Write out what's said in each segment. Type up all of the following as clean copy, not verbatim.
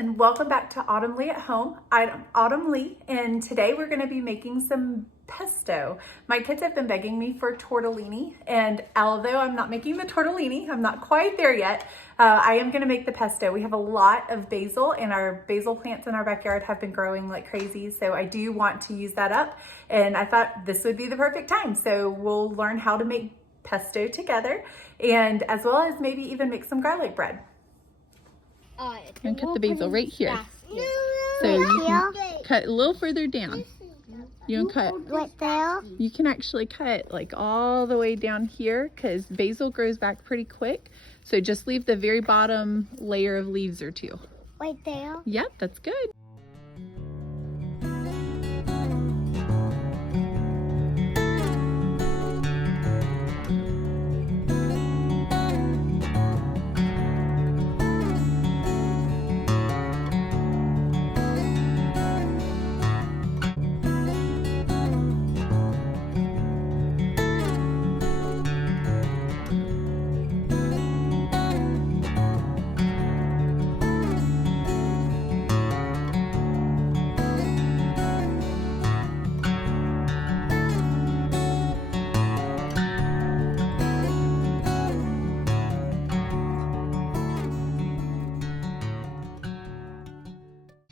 and welcome back to Autumn Leigh at Home. I'm Autumn Leigh, and today we're going to be making some pesto. My kids have been begging me for tortellini, and although I'm not making the tortellini, I'm not quite there yet, I am going to make the pesto. We have a lot of basil, and our basil plants in our backyard have been growing like crazy, so I do want to use that up, and I thought this would be the perfect time. So we'll learn how to make pesto together, and as well as maybe even make some garlic bread. And cut the basil right here. So you can cut a little further down. You can cut right there. You can actually cut like all the way down here because basil grows back pretty quick. So just leave the very bottom layer of leaves or two. Right there. Yep, that's good.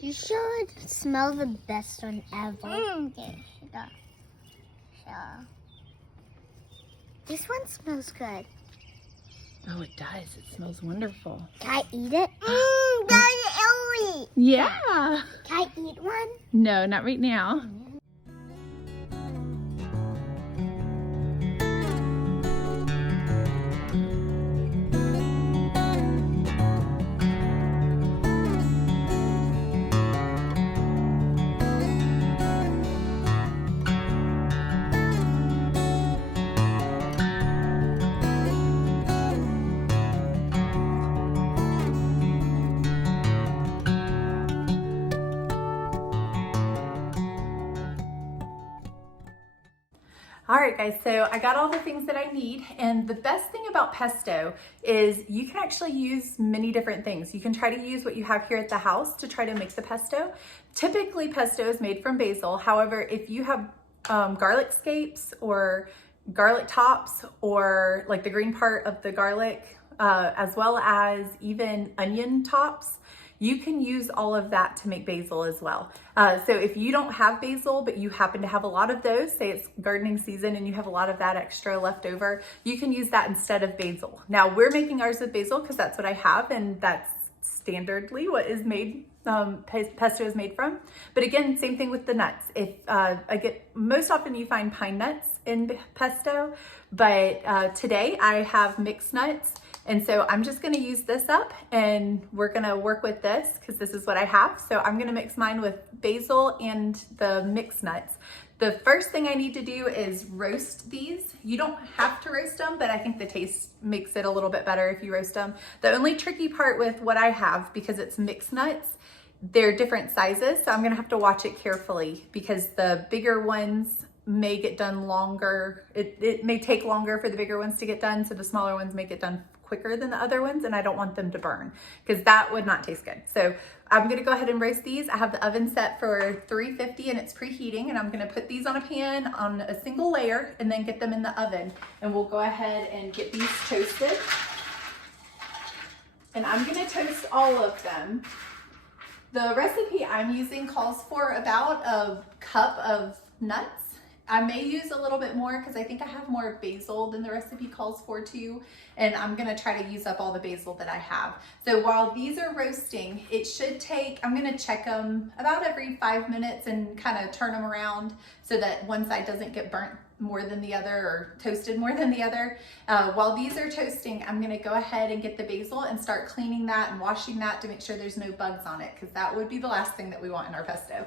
You should smell the best one ever. This one smells good. Oh, it does. It smells wonderful. Can I eat it? Yeah. Can I eat one? No, not right now. All right, guys, so I got all the things that I need, and the best thing about pesto is you can actually use many different things. You can try to use what you have here at the house to try to make the pesto. Typically, pesto is made from basil. However, if you have garlic scapes or garlic tops or like the green part of the garlic, as well as even onion tops, you can use all of that to make basil as well. So if you don't have basil, but you happen to have a lot of those, say it's gardening season and you have a lot of that extra left over, you can use that instead of basil. Now we're making ours with basil because that's what I have, and that's standardly what is made, pesto is made from. But again, same thing with the nuts. If most often you find pine nuts in pesto, but today I have mixed nuts. And so I'm just gonna use this up and we're gonna work with this because this is what I have. So I'm gonna mix mine with basil and the mixed nuts. The first thing I need to do is roast these. You don't have to roast them, but I think the taste makes it a little bit better if you roast them. The only tricky part with what I have, because it's mixed nuts, they're different sizes. So I'm gonna have to watch it carefully because the bigger ones may get done longer. It may take longer for the bigger ones to get done. So the smaller ones may get done quicker than the other ones, and I don't want them to burn because that would not taste good. So I'm gonna go ahead and roast these. I have the oven set for 350 and it's preheating, and I'm gonna put these on a pan on a single layer and then get them in the oven. And we'll go ahead and get these toasted. And I'm gonna toast all of them. The recipe I'm using calls for about a cup of nuts. I may use a little bit more because I think I have more basil than the recipe calls for too, and I'm gonna try to use up all the basil that I have. So while these are roasting, it should take, I'm gonna check them about every 5 minutes and kind of turn them around so that one side doesn't get burnt more than the other or toasted more than the other. While these are toasting, I'm gonna go ahead and get the basil and start cleaning that and washing that to make sure there's no bugs on it, because that would be the last thing that we want in our pesto.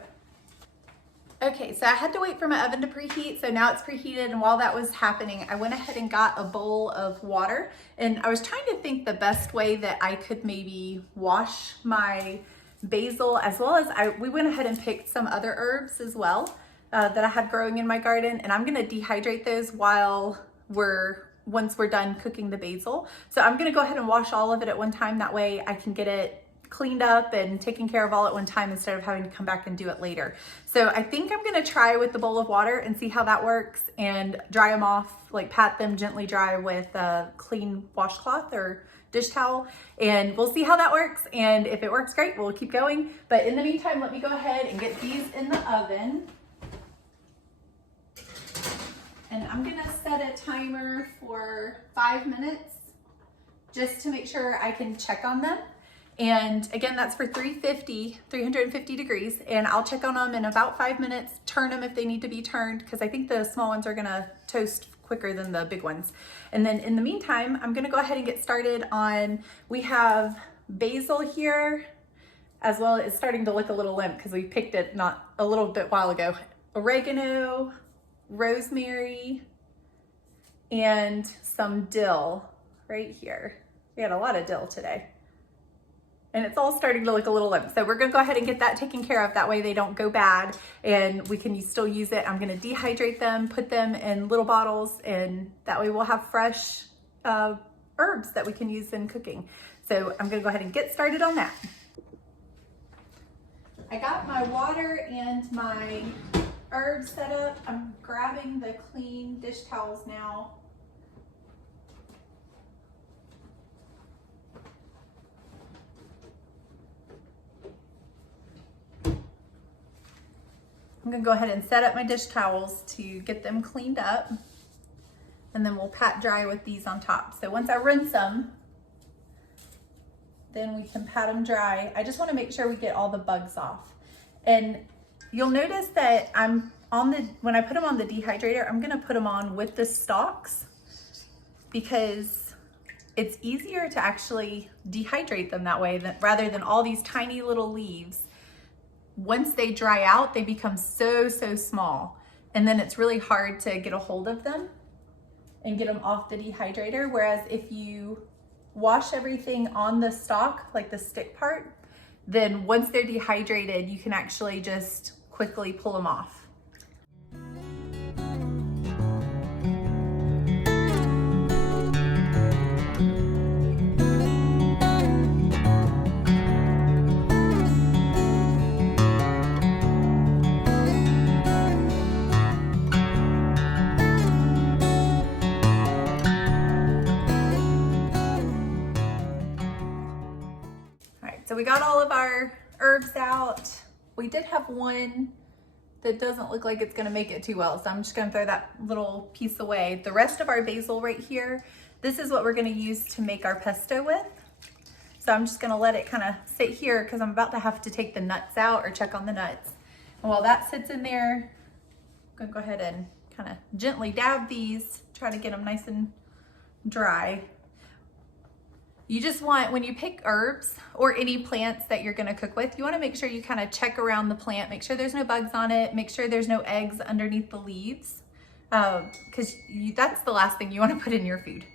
Okay, so I had to wait for my oven to preheat, so now it's preheated, and while that was happening, I went ahead and got a bowl of water, and I was trying to think the best way that I could maybe wash my basil, as well as we went ahead and picked some other herbs as well that I had growing in my garden, and I'm gonna dehydrate those once we're done cooking the basil. So I'm gonna go ahead and wash all of it at one time, that way I can get it cleaned up and taken care of all at one time instead of having to come back and do it later. So I think I'm gonna try with the bowl of water and see how that works and dry them off, like pat them gently dry with a clean washcloth or dish towel, and we'll see how that works. And if it works, great, we'll keep going. But in the meantime, let me go ahead and get these in the oven. And I'm gonna set a timer for 5 minutes just to make sure I can check on them. And again, that's for 350 degrees. And I'll check on them in about 5 minutes, turn them if they need to be turned, because I think the small ones are gonna toast quicker than the big ones. And then in the meantime, I'm gonna go ahead and get started on, we have basil here, as well as starting to look a little limp because we picked it not a little bit while ago. Oregano, rosemary, and some dill right here. We had a lot of dill today. And it's all starting to look a little limp. So we're gonna go ahead and get that taken care of. That way they don't go bad and we can still use it. I'm gonna dehydrate them, put them in little bottles, and that way we'll have fresh herbs that we can use in cooking. So I'm gonna go ahead and get started on that. I got my water and my herbs set up. I'm grabbing the clean dish towels now. I'm gonna go ahead and set up my dish towels to get them cleaned up, and then we'll pat dry with these on top. So once I rinse them, then we can pat them dry. I just wanna make sure we get all the bugs off. And you'll notice that when I put them on the dehydrator, I'm gonna put them on with the stalks because it's easier to actually dehydrate them that way rather than all these tiny little leaves. Once they dry out, they become so small. And then it's really hard to get a hold of them and get them off the dehydrator. Whereas if you wash everything on the stalk, like the stick part, then once they're dehydrated, you can actually just quickly pull them off. So we got all of our herbs out. We did have one that doesn't look like it's gonna make it too well, so I'm just gonna throw that little piece away. The rest of our basil right here, this is what we're gonna use to make our pesto with. So I'm just gonna let it kind of sit here because I'm about to have to take the nuts out or check on the nuts. And while that sits in there, I'm gonna go ahead and kind of gently dab these, try to get them nice and dry. You just want, when you pick herbs or any plants that you're gonna cook with, you wanna make sure you kind of check around the plant, make sure there's no bugs on it, make sure there's no eggs underneath the leaves, because that's the last thing you wanna put in your food.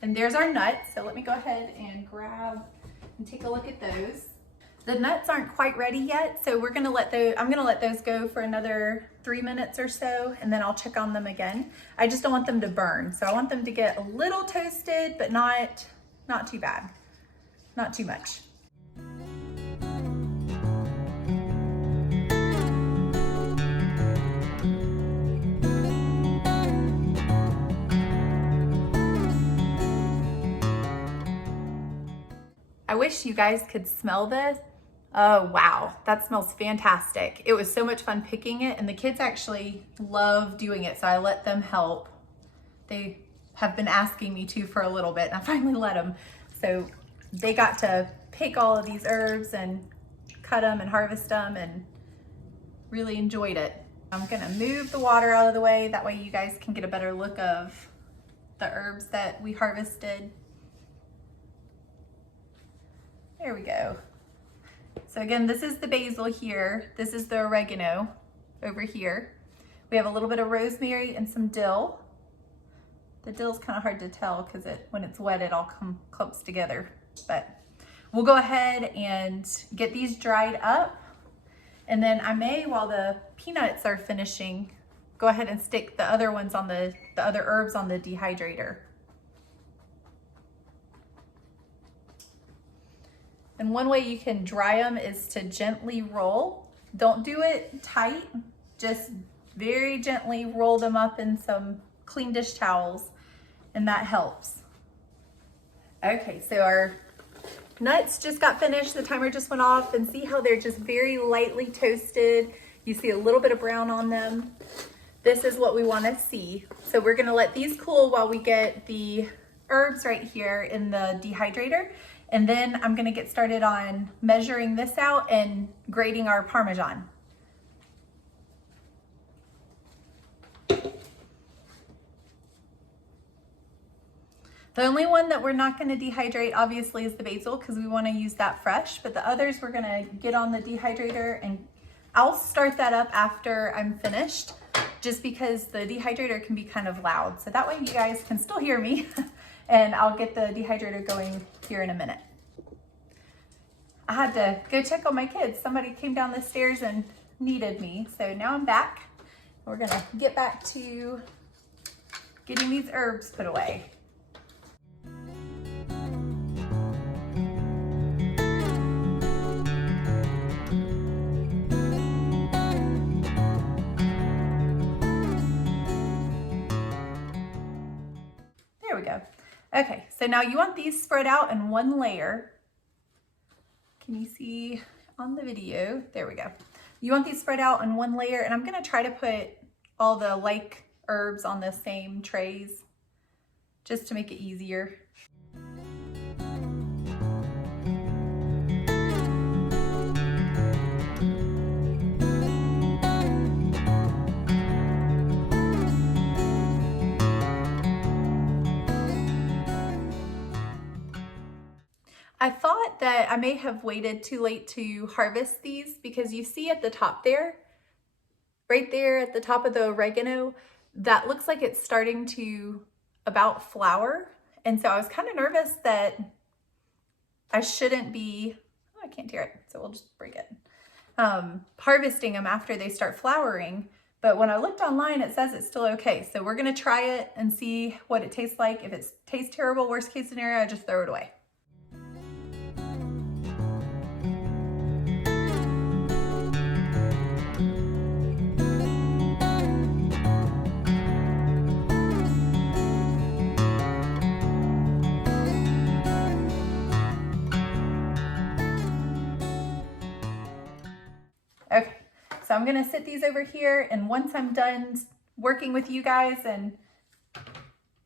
And there's our nuts, so let me go ahead and grab and take a look at those. The nuts aren't quite ready yet, so I'm gonna let those go for another 3 minutes or so, and then I'll check on them again. I just don't want them to burn, so I want them to get a little toasted, but not too bad, not too much. I wish you guys could smell this. Oh, wow, that smells fantastic. It was so much fun picking it, and the kids actually love doing it, so I let them help. They have been asking me to for a little bit, and I finally let them. So they got to pick all of these herbs and cut them and harvest them and really enjoyed it. I'm gonna move the water out of the way, that way you guys can get a better look of the herbs that we harvested. There we go. So again, this is the basil here. This is the oregano over here. We have a little bit of rosemary and some dill. The dill's kind of hard to tell because when it's wet, it all clumps together. But we'll go ahead and get these dried up. And then I may, while the peanuts are finishing, go ahead and stick the other ones on the other herbs on the dehydrator. And one way you can dry them is to gently roll. Don't do it tight, just very gently roll them up in some clean dish towels, and that helps. Okay, so our nuts just got finished. The timer just went off, and see how they're just very lightly toasted. You see a little bit of brown on them. This is what we want to see. So we're gonna let these cool while we get the herbs right here in the dehydrator. And then I'm gonna get started on measuring this out and grating our Parmesan. The only one that we're not gonna dehydrate obviously is the basil, because we wanna use that fresh, but the others we're gonna get on the dehydrator, and I'll start that up after I'm finished, just because the dehydrator can be kind of loud. So that way you guys can still hear me and I'll get the dehydrator going here in a minute. I had to go check on my kids. Somebody came down the stairs and needed me. So now I'm back. We're gonna get back to getting these herbs put away. There we go. Okay, so now you want these spread out in one layer. Can you see on the video? There we go. You want these spread out in one layer, and I'm gonna try to put all the like herbs on the same trays just to make it easier. I thought that I may have waited too late to harvest these, because you see at the top there, right there at the top of the oregano, that looks like it's starting to about flower. And so I was kind of nervous that I shouldn't be, oh, I can't tear it, so we'll just break it, harvesting them after they start flowering. But when I looked online, it says it's still okay. So we're gonna try it and see what it tastes like. If it tastes terrible, worst case scenario, I just throw it away. Okay, so I'm gonna sit these over here, and once I'm done working with you guys and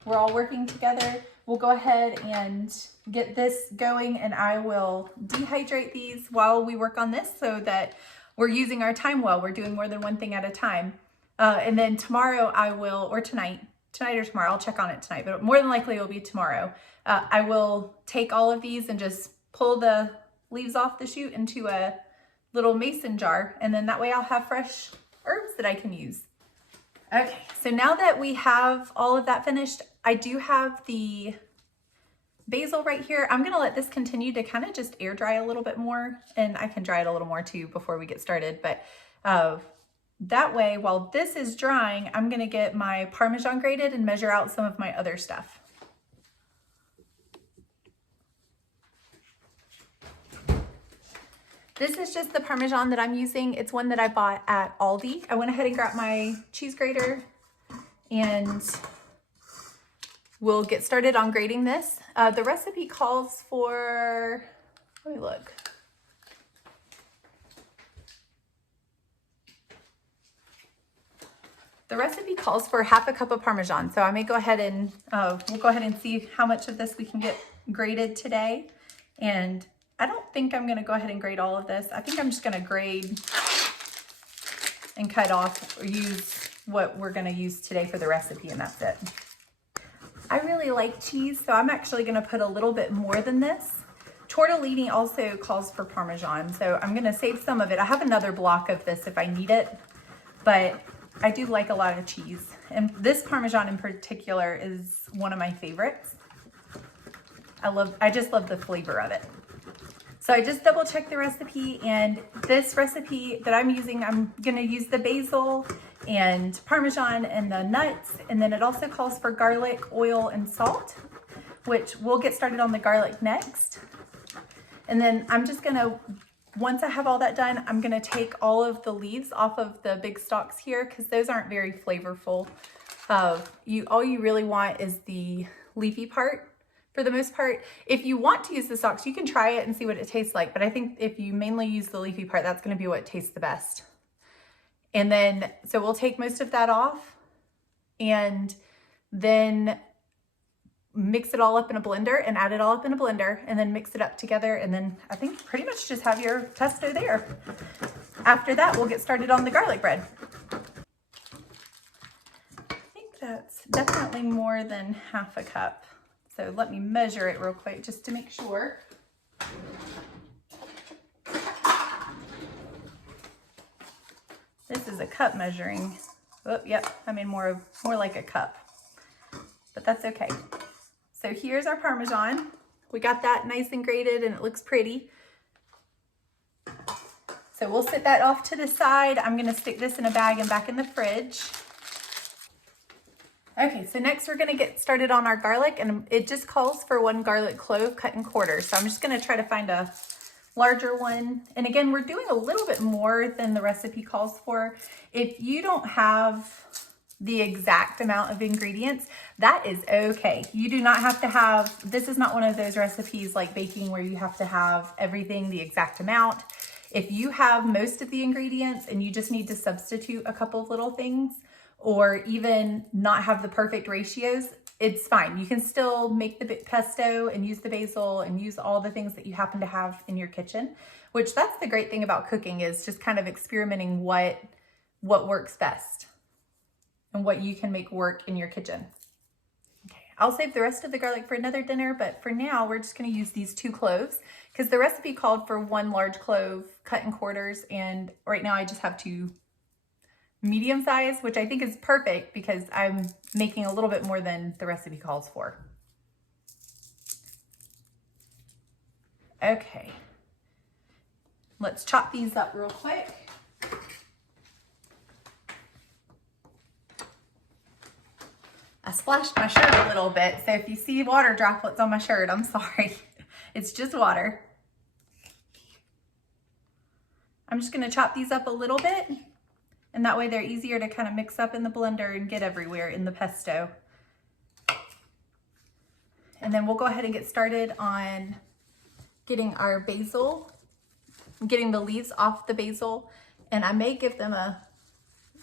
we're all working together, we'll go ahead and get this going, and I will dehydrate these while we work on this so that we're using our time well. We're doing more than one thing at a time. And then tomorrow I will, or tonight or tomorrow, I'll check on it tonight, but more than likely it'll be tomorrow. I will take all of these and just pull the leaves off the shoot into a little mason jar, and then that way I'll have fresh herbs that I can use. Okay, so now that we have all of that finished, I do have the basil right here. I'm gonna let this continue to kind of just air dry a little bit more, and I can dry it a little more too before we get started, but that way, while this is drying, I'm gonna get my Parmesan grated and measure out some of my other stuff. This is just the Parmesan that I'm using. It's one that I bought at Aldi. I went ahead and grabbed my cheese grater, and we'll get started on grating this. The recipe calls for, let me look. The recipe calls for half a cup of Parmesan. So I may go ahead and, we'll go ahead and see how much of this we can get grated today. And I don't think I'm gonna go ahead and grate all of this. I think I'm just gonna grade and cut off, or use what we're gonna use today for the recipe, and that's it. I really like cheese, so I'm actually gonna put a little bit more than this. Tortellini also calls for Parmesan, so I'm gonna save some of it. I have another block of this if I need it, but I do like a lot of cheese. And this Parmesan in particular is one of my favorites. I just love the flavor of it. So I just double checked the recipe, and this recipe that I'm using, I'm gonna use the basil and Parmesan and the nuts, and then it also calls for garlic, oil, and salt, which we'll get started on the garlic next. And then I'm just gonna, once I have all that done, I'm gonna take all of the leaves off of the big stalks here because those aren't very flavorful. All you really want is the leafy part for the most part. If you want to use the stalks, you can try it and see what it tastes like. But I think if you mainly use the leafy part, that's gonna be what tastes the best. And then, so we'll take most of that off and then mix it all up in a blender and add it all up in a blender and then mix it up together. And then I think pretty much just have your pesto there. After that, we'll get started on the garlic bread. I think that's definitely more than half a cup. So let me measure it real quick just to make sure. This is a cup measuring. Oh, yep, I mean more like a cup, but that's okay. So here's our Parmesan. We got that nice and grated and it looks pretty. So we'll set that off to the side. I'm gonna stick this in a bag and back in the fridge. Okay, so next we're gonna get started on our garlic, and it just calls for 1 garlic clove cut in quarters. So I'm just gonna try to find a larger one. And again, we're doing a little bit more than the recipe calls for. If you don't have the exact amount of ingredients, that is okay. You do not have to have, this is not one of those recipes like baking where you have to have everything the exact amount. If you have most of the ingredients and you just need to substitute a couple of little things, or even not have the perfect ratios, it's fine. You can still make the pesto and use the basil and use all the things that you happen to have in your kitchen, which that's the great thing about cooking, is just kind of experimenting what works best and what you can make work in your kitchen. Okay, I'll save the rest of the garlic for another dinner, but for now we're just gonna use these 2 cloves because the recipe called for 1 large clove cut in quarters, and right now I just have 2 medium size, which I think is perfect because I'm making a little bit more than the recipe calls for. Okay, let's chop these up real quick. I splashed my shirt a little bit, so if you see water droplets on my shirt, I'm sorry. It's just water. I'm just gonna chop these up a little bit, and that way they're easier to kind of mix up in the blender and get everywhere in the pesto. And then we'll go ahead and get started on getting our basil, getting the leaves off the basil. And I may give them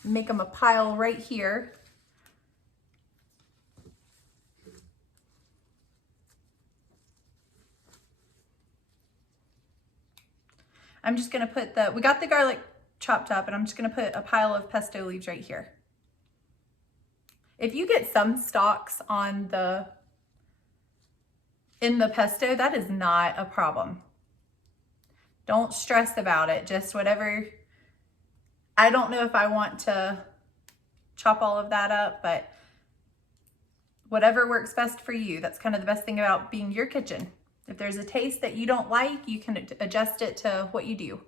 make them a pile right here. I'm just gonna put we got the garlic chopped up, and I'm just gonna put a pile of pesto leaves right here. If you get some stalks on in the pesto, that is not a problem. Don't stress about it, just whatever. I don't know if I want to chop all of that up, but whatever works best for you. That's kind of the best thing about being your kitchen. If there's a taste that you don't like, you can adjust it to what you do.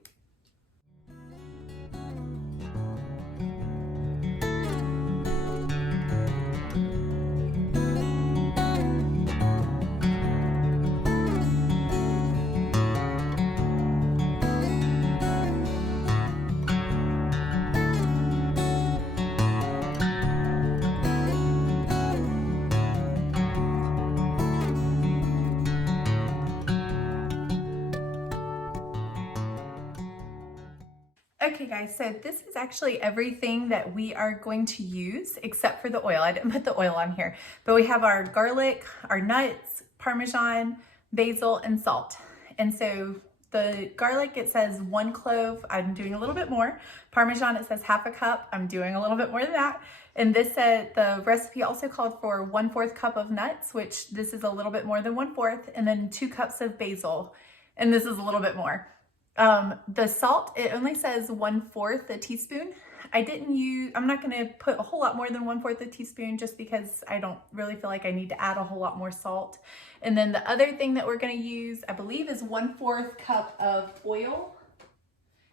Okay guys, so this is actually everything that we are going to use except for the oil. I didn't put the oil on here, but we have our garlic, our nuts, Parmesan, basil, and salt. And so the garlic, it says 1 clove. I'm doing a little bit more. Parmesan, it says half a cup. I'm doing a little bit more than that. And this said, the recipe also called for 1/4 cup of nuts, which this is a little bit more than 1/4, and then 2 cups of basil. And this is a little bit more. The salt, it only says 1/4 a teaspoon. I'm not going to put a whole lot more than 1/4 a teaspoon just because I don't really feel like I need to add a whole lot more salt. And then the other thing that we're going to use, I believe, is 1/4 cup of oil.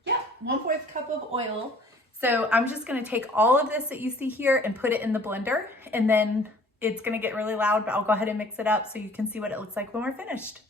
Yeah, 1/4 cup of oil. So I'm just going to take all of this that you see here and put it in the blender, and then it's going to get really loud, but I'll go ahead and mix it up so you can see what it looks like when we're finished.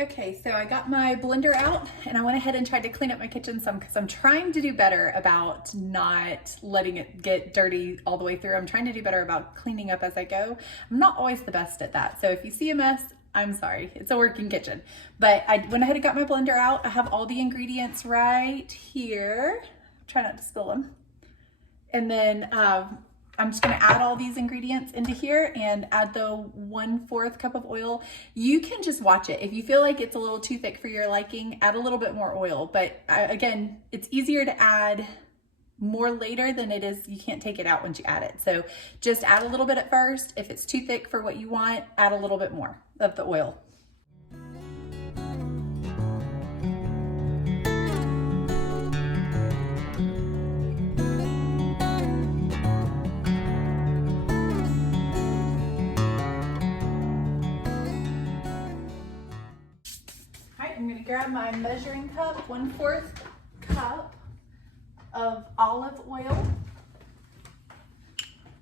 Okay, so I got my blender out and I went ahead and tried to clean up my kitchen some because I'm trying to do better about not letting it get dirty all the way through. I'm trying to do better about cleaning up as I go. I'm not always the best at that. So if you see a mess, I'm sorry, it's a working kitchen. But I went ahead and got my blender out. I have all the ingredients right here. Try not to spill them. And then I'm just gonna add all these ingredients into here and add the 1/4 cup of oil. You can just watch it. If you feel like it's a little too thick for your liking, add a little bit more oil. But again, it's easier to add more later than it is, you can't take it out once you add it. So just add a little bit at first. If it's too thick for what you want, add a little bit more of the oil. I'm gonna grab my measuring cup, 1/4 cup of olive oil.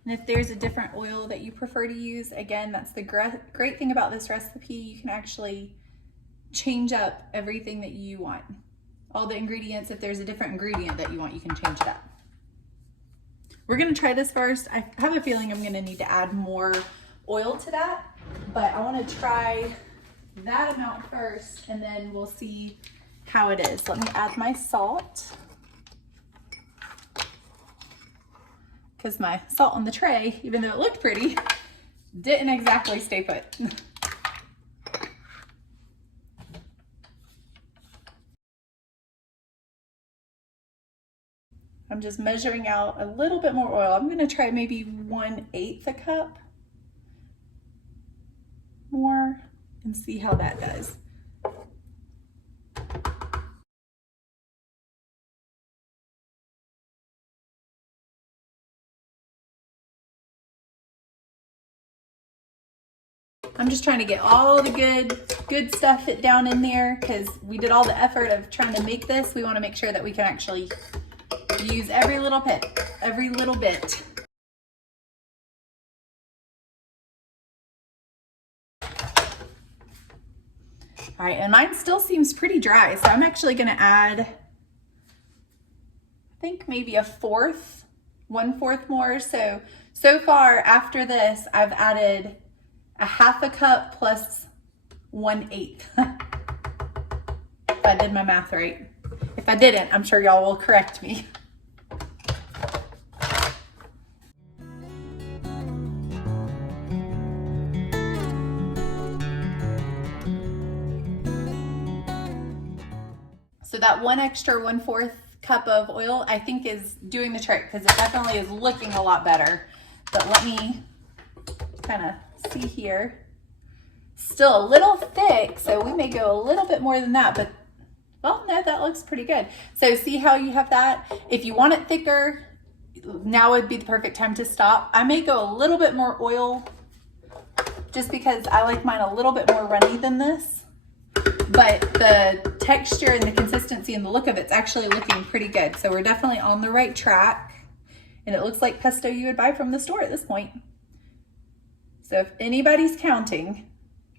And if there's a different oil that you prefer to use, again, that's the great thing about this recipe. You can actually change up everything that you want. All the ingredients, if there's a different ingredient that you want, you can change it up. We're gonna try this first. I have a feeling I'm gonna need to add more oil to that, but I wanna try that amount first and then we'll see how it is. Let me add my salt because my salt on the tray, even though it looked pretty, didn't exactly stay put. I'm just measuring out a little bit more oil. I'm going to try maybe 1/8 a cup more and see how that does. I'm just trying to get all the good stuff down in there because we did all the effort of trying to make this. We want to make sure that we can actually use every little bit. All right, and mine still seems pretty dry, so I'm actually gonna add, I think maybe 1/4 more. So far after this, I've added 1/2 cup plus 1/8. If I did my math right. If I didn't, I'm sure y'all will correct me. So that one extra 1/4 cup of oil, I think is doing the trick because it definitely is looking a lot better. But let me kind of see here. Still a little thick, so we may go a little bit more than that, but well, no, that looks pretty good. So see how you have that? If you want it thicker, now would be the perfect time to stop. I may go a little bit more oil just because I like mine a little bit more runny than this. But the texture and the consistency and the look of it's actually looking pretty good. So we're definitely on the right track. And it looks like pesto you would buy from the store at this point. So if anybody's counting,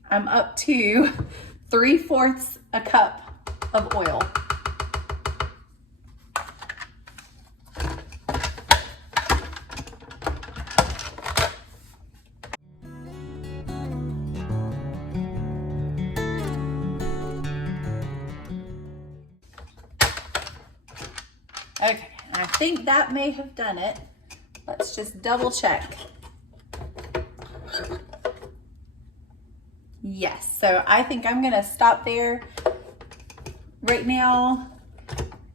I'm up to 3/4 a cup of oil. Okay, I think that may have done it. Let's just double check. Yes, so I think I'm gonna stop there. Right now,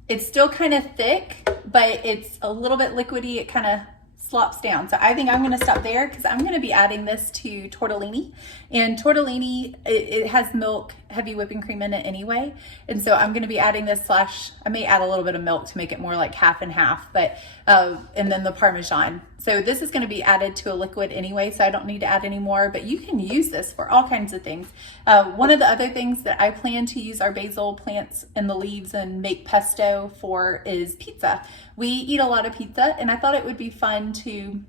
it's still kind of thick, but it's a little bit liquidy. It kind of slops down. So I think I'm gonna stop there because I'm gonna be adding this to tortellini. And tortellini, it has milk, heavy whipping cream in it anyway. And so I'm gonna be adding this I may add a little bit of milk to make it more like half and half, but, and then the Parmesan. So this is gonna be added to a liquid anyway, so I don't need to add any more, but you can use this for all kinds of things. One of the other things that I plan to use our basil plants and the leaves and make pesto for is pizza. We eat a lot of pizza, and I thought it would be fun to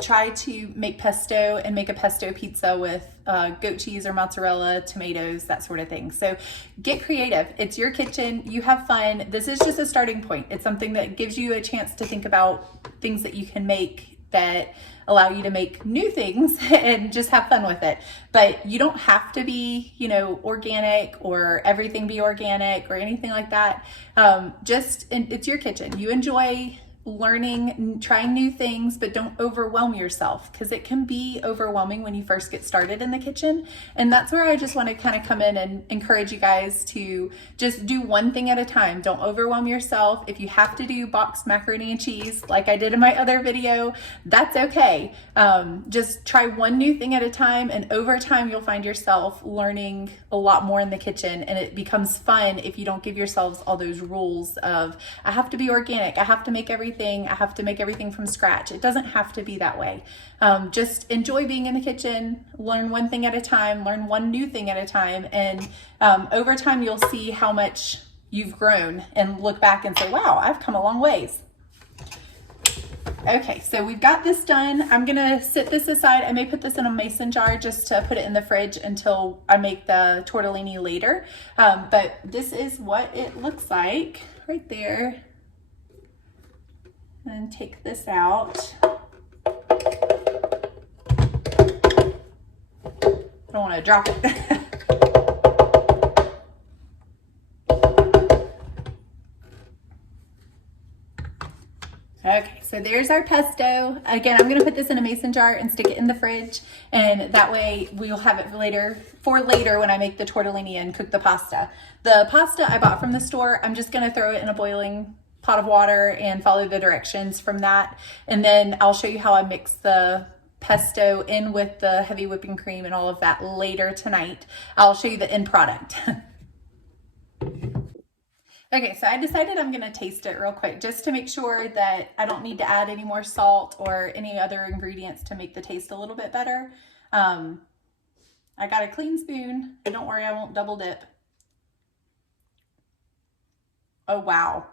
try to make pesto and make a pesto pizza with goat cheese or mozzarella, tomatoes, that sort of thing. So get creative. It's your kitchen. You have fun. This is just a starting point. It's something that gives you a chance to think about things that you can make that allow you to make new things and just have fun with it. But you don't have to be, you know, organic or everything be organic or anything like that. It's your kitchen. You enjoy learning, trying new things, but don't overwhelm yourself, because it can be overwhelming when you first get started in the kitchen. And that's where I just want to kind of come in and encourage you guys to just do one thing at a time. Don't overwhelm yourself. If you have to do boxed macaroni and cheese like I did in my other video, that's okay. Just try one new thing at a time, and over time you'll find yourself learning a lot more in the kitchen, and it becomes fun if you don't give yourselves all those rules of, I have to be organic, I have to make everything, I have to make everything from scratch. It doesn't have to be that way. Just enjoy being in the kitchen, learn one thing at a time, learn one new thing at a time, and over time you'll see how much you've grown and look back and say, wow, I've come a long ways. Okay, so we've got this done. I'm gonna sit this aside. I may put this in a mason jar just to put it in the fridge until I make the tortellini later. But this is what it looks like right there. And take this out. I don't want to drop it. Okay, so there's our pesto. Again, I'm gonna put this in a mason jar and stick it in the fridge, and that way we'll have it later when I make the tortellini and cook the pasta. The pasta I bought from the store, I'm just gonna throw it in a boiling pot of water and follow the directions from that. And then I'll show you how I mix the pesto in with the heavy whipping cream and all of that later tonight. I'll show you the end product. Okay, so I decided I'm gonna taste it real quick just to make sure that I don't need to add any more salt or any other ingredients to make the taste a little bit better. I got a clean spoon, and don't worry, I won't double dip. Oh, wow.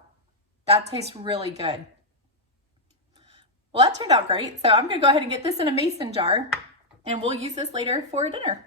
That tastes really good. Well, that turned out great. So I'm gonna go ahead and get this in a mason jar, and we'll use this later for dinner.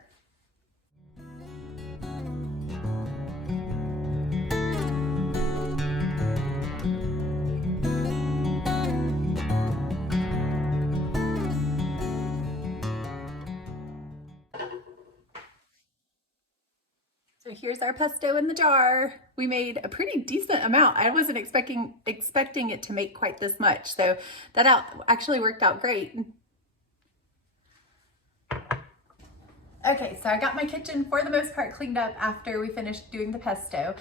So here's our pesto in the jar. We made a pretty decent amount. I wasn't expecting it to make quite this much. So that actually worked out great. Okay, so I got my kitchen for the most part cleaned up after we finished doing the pesto.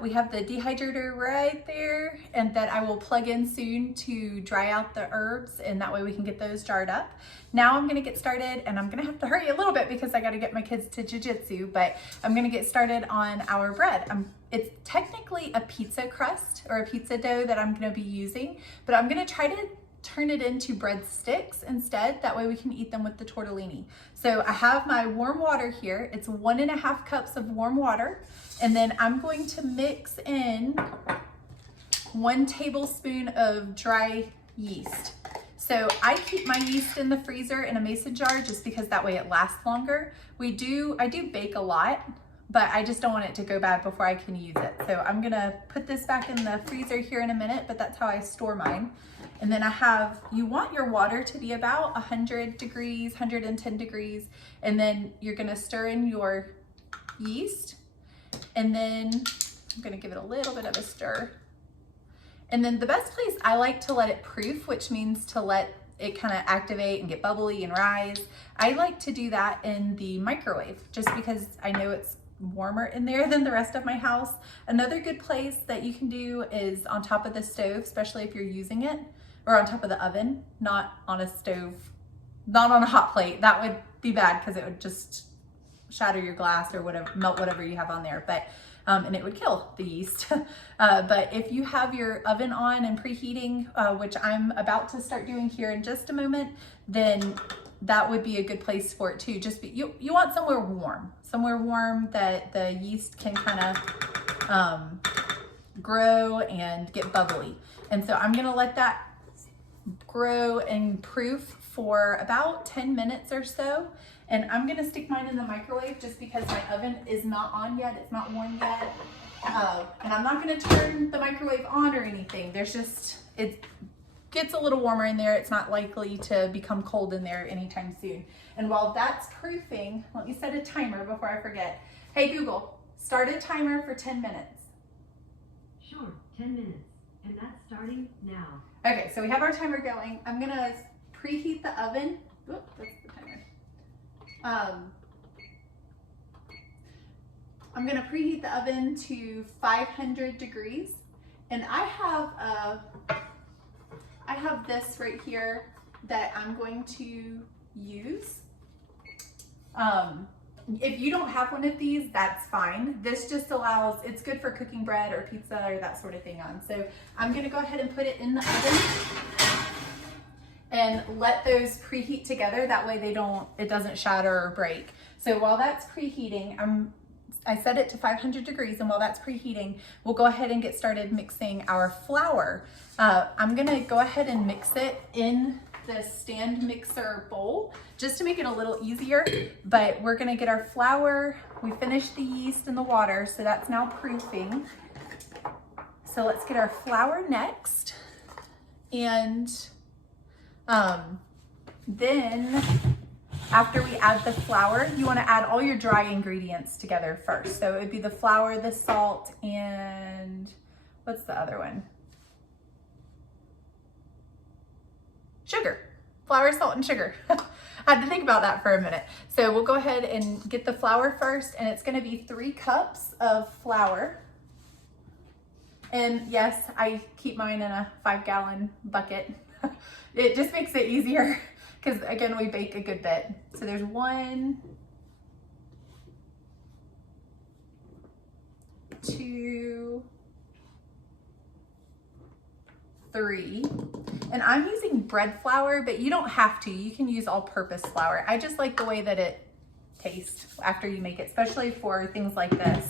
We have the dehydrator right there, and that I will plug in soon to dry out the herbs, and that way we can get those jarred up. Now I'm gonna get started, and I'm gonna have to hurry a little bit because I gotta get my kids to jiu-jitsu, but I'm gonna get started on our bread. It's technically a pizza crust or a pizza dough that I'm gonna be using, but I'm gonna try to turn it into bread sticks instead. That way we can eat them with the tortellini. So I have my warm water here. It's 1.5 cups of warm water. And then I'm going to mix in 1 tablespoon of dry yeast. So I keep my yeast in the freezer in a mason jar just because that way it lasts longer. I do bake a lot, but I just don't want it to go bad before I can use it. So I'm gonna put this back in the freezer here in a minute, but that's how I store mine. And then you want your water to be about 100 degrees, 110 degrees. And then you're gonna stir in your yeast. And then I'm gonna give it a little bit of a stir. And then the best place I like to let it proof, which means to let it kind of activate and get bubbly and rise. I like to do that in the microwave just because I know it's warmer in there than the rest of my house. Another good place that you can do is on top of the stove, especially if you're using it, or on top of the oven, not on a stove, not on a hot plate. That would be bad because it would just shatter your glass or whatever, melt whatever you have on there, but and it would kill the yeast. But if you have your oven on and preheating, which I'm about to start doing here in just a moment, then that would be a good place for it too. You want somewhere warm that the yeast can kind of grow and get bubbly. And so I'm gonna let that grow and proof for about 10 minutes or so. And I'm gonna stick mine in the microwave just because my oven is not on yet, it's not warm yet. And I'm not gonna turn the microwave on or anything. It gets a little warmer in there. It's not likely to become cold in there anytime soon. And while that's proofing, let me set a timer before I forget. Hey Google, start a timer for 10 minutes. Sure, 10 minutes. And that's starting now. Okay, so we have our timer going. I'm gonna preheat the oven. Oop, that's the timer. I'm gonna preheat the oven to 500 degrees. And I have this right here that I'm going to use. If you don't have one of these, that's fine. This just allows, it's good for cooking bread or pizza or that sort of thing on. So I'm gonna go ahead and put it in the oven and let those preheat together. That way it doesn't shatter or break. So while that's preheating, I set it to 500 degrees, and while that's preheating, we'll go ahead and get started mixing our flour. I'm gonna go ahead and mix it in the stand mixer bowl just to make it a little easier, but we're gonna get our flour. We finished the yeast and the water, so that's now proofing. So let's get our flour next. And then after we add the flour, you wanna add all your dry ingredients together first. So it'd be the flour, the salt, and what's the other one? Sugar. Flour, salt, and sugar. I had to think about that for a minute. So we'll go ahead and get the flour first, and it's gonna be 3 cups of flour. And yes, I keep mine in a 5-gallon bucket. It just makes it easier because again, we bake a good bit. So there's 1, 2, 3. And I'm using bread flour, but you don't have to. You can use all-purpose flour. I just like the way that it tastes after you make it, especially for things like this.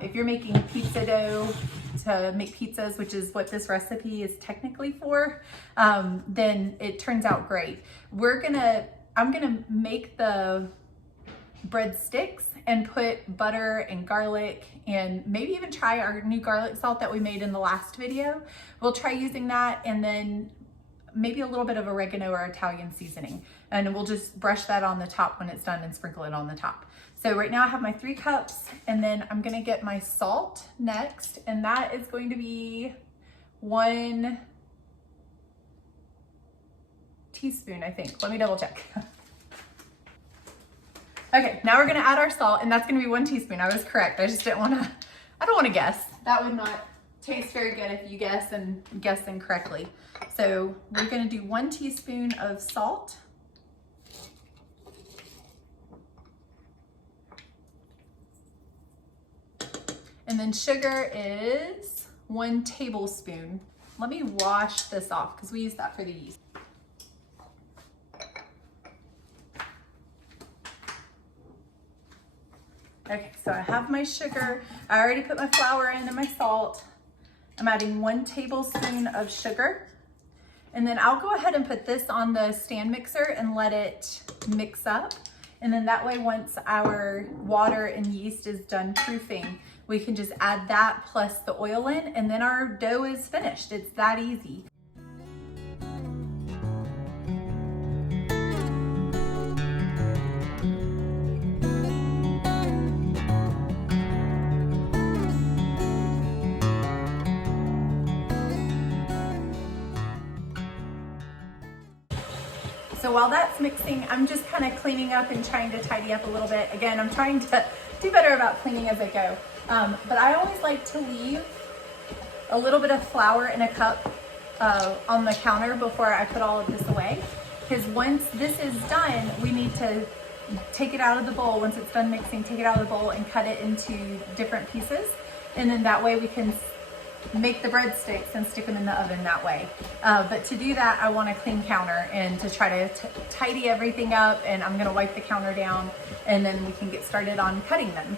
If you're making pizza dough to make pizzas, which is what this recipe is technically for, then it turns out great. I'm gonna make the bread sticks and put butter and garlic and maybe even try our new garlic salt that we made in the last video. We'll try using that, and then maybe a little bit of oregano or Italian seasoning. And we'll just brush that on the top when it's done and sprinkle it on the top. So right now I have my 3 cups, and then I'm gonna get my salt next, and that is going to be 1 teaspoon, I think. Let me double check. Okay, now we're gonna add our salt, and that's gonna be 1 teaspoon. I was correct. I just didn't wanna, I don't wanna guess. That would not taste very good if you guess incorrectly. So we're gonna do 1 teaspoon of salt. And then sugar is 1 tablespoon. Let me wash this off because we use that for the yeast. Okay, so I have my sugar. I already put my flour in and my salt. I'm adding 1 tablespoon of sugar. And then I'll go ahead and put this on the stand mixer and let it mix up. And then that way, once our water and yeast is done proofing, we can just add that plus the oil in, and then our dough is finished. It's that easy. So while that's mixing, I'm just kind of cleaning up and trying to tidy up a little bit. Again, I'm trying to do better about cleaning as I go. But I always like to leave a little bit of flour in a cup on the counter before I put all of this away. Because once this is done, we need to take it out of the bowl. Once it's done mixing, take it out of the bowl and cut it into different pieces. And then that way we can make the breadsticks and stick them in the oven that way. But to do that, I want a clean counter and to try to tidy everything up, and I'm gonna wipe the counter down, and then we can get started on cutting them.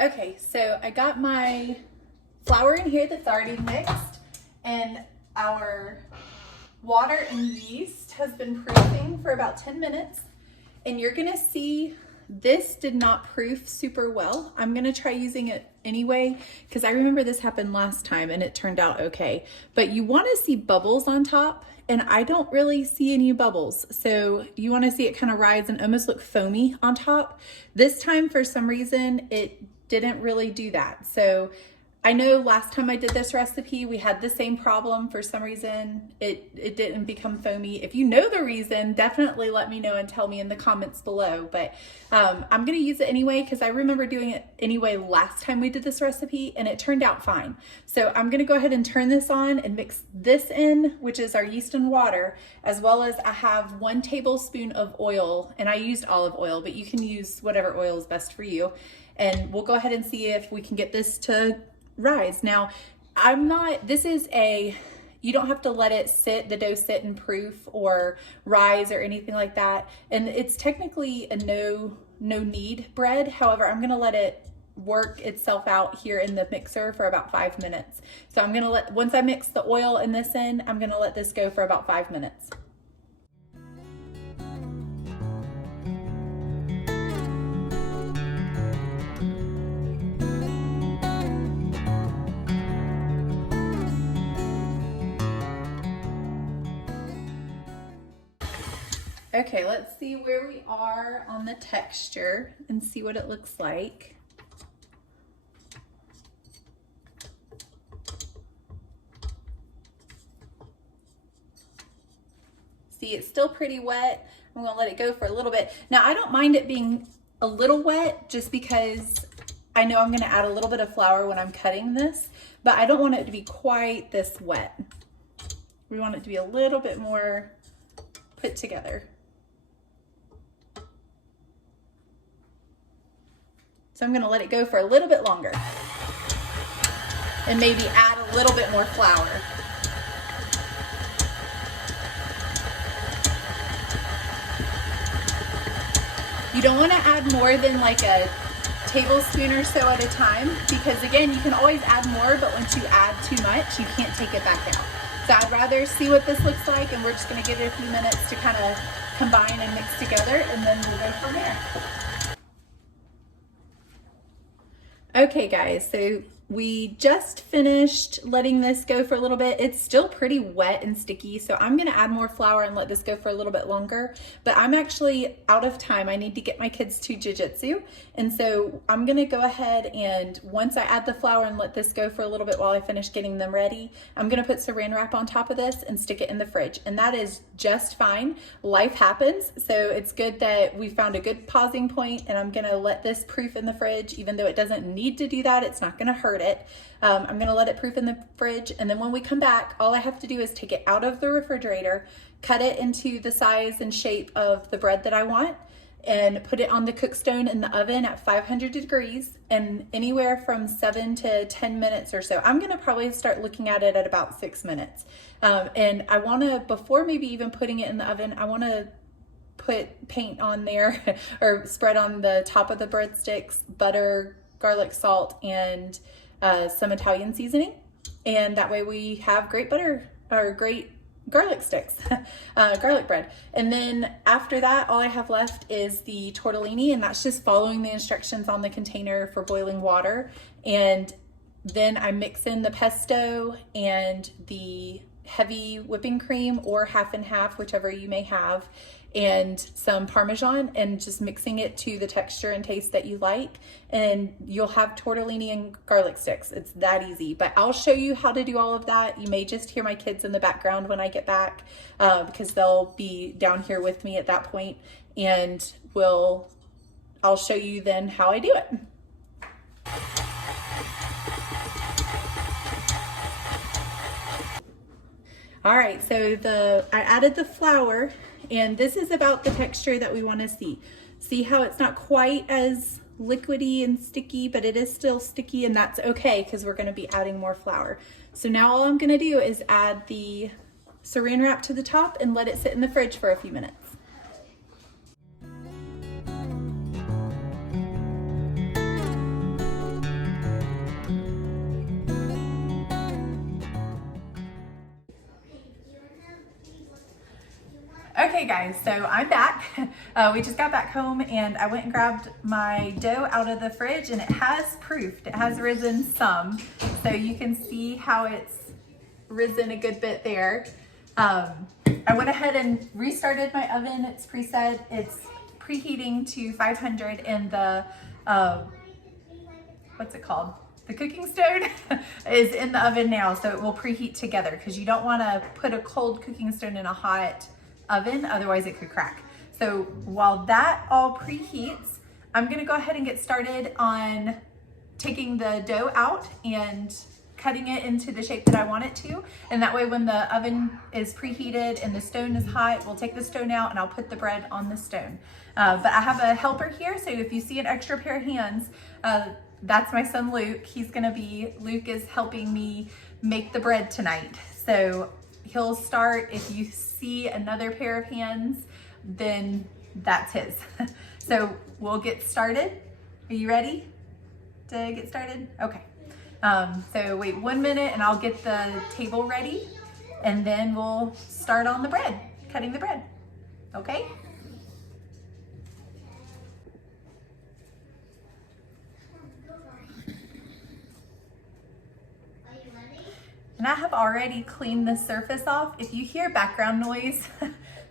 Okay, so I got my flour in here that's already mixed, and our water and yeast has been proofing for about 10 minutes. And you're gonna see this did not proof super well. I'm gonna try using it anyway, because I remember this happened last time and it turned out okay. But you wanna see bubbles on top, and I don't really see any bubbles. So you wanna see it kind of rise and almost look foamy on top. This time, for some reason, it didn't really do that. So I know last time I did this recipe, we had the same problem. For some reason, it didn't become foamy. If you know the reason, definitely let me know and tell me in the comments below. But I'm gonna use it anyway, because I remember doing it anyway last time we did this recipe, and it turned out fine. So I'm gonna go ahead and turn this on and mix this in, which is our yeast and water, as well as I have 1 tablespoon of oil, and I used olive oil, but you can use whatever oil is best for you. And we'll go ahead and see if we can get this to rise. Now, you don't have to let it sit, the dough sit and proof or rise or anything like that. And it's technically a no knead bread. However, I'm gonna let it work itself out here in the mixer for about 5 minutes. So I'm gonna once I mix the oil and this in, I'm gonna let this go for about 5 minutes. Okay, let's see where we are on the texture and see what it looks like. See, it's still pretty wet. I'm gonna let it go for a little bit. Now, I don't mind it being a little wet just because I know I'm gonna add a little bit of flour when I'm cutting this, but I don't want it to be quite this wet. We want it to be a little bit more put together. So I'm gonna let it go for a little bit longer and maybe add a little bit more flour. You don't wanna add more than like a tablespoon or so at a time, because again, you can always add more, but once you add too much, you can't take it back out. So I'd rather see what this looks like, and we're just gonna give it a few minutes to kind of combine and mix together, and then we'll go from there. Okay guys, so we just finished letting this go for a little bit. It's still pretty wet and sticky, so I'm gonna add more flour and let this go for a little bit longer, but I'm actually out of time. I need to get my kids to jiu-jitsu, and so I'm gonna go ahead and once I add the flour and let this go for a little bit while I finish getting them ready, I'm gonna put saran wrap on top of this and stick it in the fridge, and that is just fine. Life happens, so it's good that we found a good pausing point, and I'm gonna let this proof in the fridge. Even though it doesn't need to do that, it's not gonna hurt it. I'm gonna let it proof in the fridge, and then when we come back, all I have to do is take it out of the refrigerator, cut it into the size and shape of the bread that I want, and put it on the cook stone in the oven at 500 degrees, and anywhere from 7 to 10 minutes or so. I'm gonna probably start looking at it at about 6 minutes. And I wanna, before maybe even putting it in the oven, I wanna put paint on there or spread on the top of the breadsticks, butter, garlic, salt, and some Italian seasoning. And that way we have great butter or great garlic sticks, garlic bread. And then after that, all I have left is the tortellini, and that's just following the instructions on the container for boiling water. And then I mix in the pesto and the heavy whipping cream, or half and half, whichever you may have, and some Parmesan, and just mixing it to the texture and taste that you like, and you'll have tortellini and garlic sticks. It's that easy. But I'll show you how to do all of that. You may just hear my kids in the background when I get back, because they'll be down here with me at that point, and I'll show you then how I do it. All right, so I added the flour, and this is about the texture that we want to see. See how it's not quite as liquidy and sticky, but it is still sticky, and that's okay because we're going to be adding more flour. So now all I'm going to do is add the saran wrap to the top and let it sit in the fridge for a few minutes. Okay guys, so I'm back. We just got back home and I went and grabbed my dough out of the fridge and it has proofed. It has risen some. So you can see how it's risen a good bit there. I went ahead and restarted my oven. It's preset. It's preheating to 500 and the, what's it called? The cooking stone is in the oven now, so it will preheat together because you don't want to put a cold cooking stone in a hot oven, otherwise it could crack. So while that all preheats, I'm gonna go ahead and get started on taking the dough out and cutting it into the shape that I want it to. And that way when the oven is preheated and the stone is hot, we'll take the stone out and I'll put the bread on the stone. But I have a helper here, so if you see an extra pair of hands, that's my son Luke. Luke is helping me make the bread tonight. So he'll start. If you see another pair of hands, then that's his. So we'll get started. Are you ready to get started? Okay. So wait 1 minute and I'll get the table ready and then we'll start on the bread, cutting the bread. Okay? And I have already cleaned the surface off. If you hear background noise,